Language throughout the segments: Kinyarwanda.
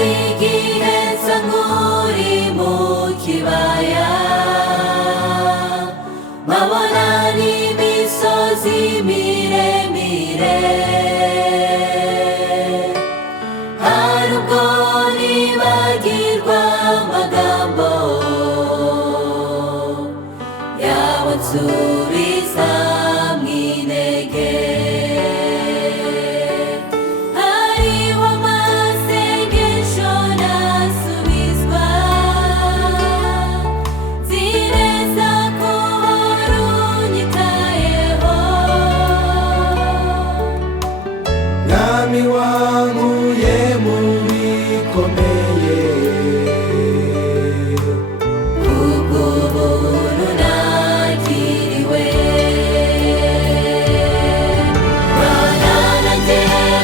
igihe nsa nk'uri mu kibaya, nkabona n'imisozi miremire, hari ubwo nibagirwa amagambo yawe nsubiza mu intege. Mwami wankuye mu bikomeye, kubw'ubuntu nagiriwe, Mana nanjye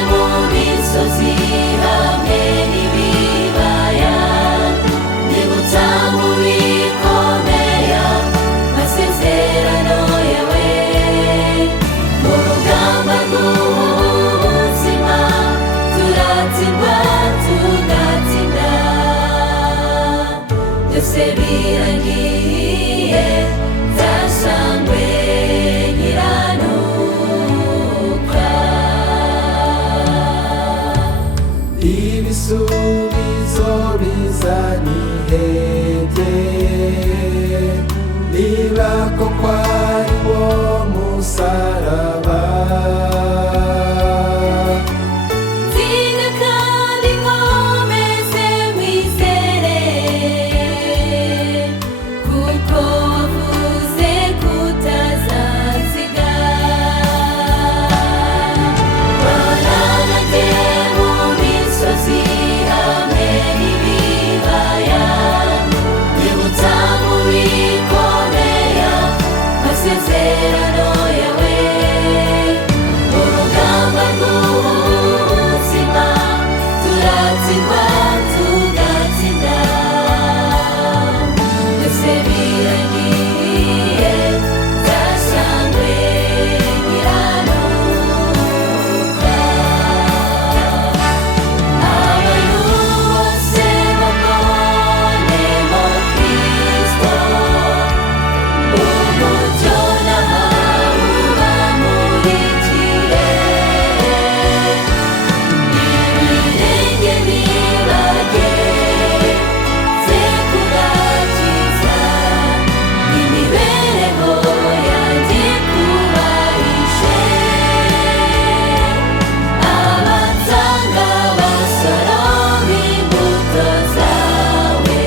mu misozi hamwe n'ibibaya, nibutsa mu bikomeye amasezerano yawe, mu rugamba rw'ubuzima turatsindwa tugatsinda, byose birangiye byashangwe nkiranuka. ibisubizo bizanihebye, niba koko ari wo musaraba, Nzinga kandi nkomeze nkwizere, kuko wavuze kutazansiga. Mana nanjye mu misozi hamwe n'ibibaya, nibutsa mu bikomeye amasezerano yawe, mu rugamba rw'ubuzima turatsindwa tugatsinda, byose birangiye byashangwe nkiranuka. Abantu bose babonemo Kristo, umucyo nahawe ubamurikire, ibirenge bibageze kugakiza, imibereho yanjye kubahishe, abansanga basoroma imbuto zawe,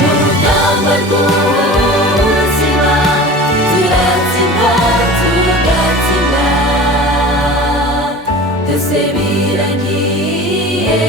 mu rugamba rw'ubuzima turatsindwa tugatsinda, byose birangiye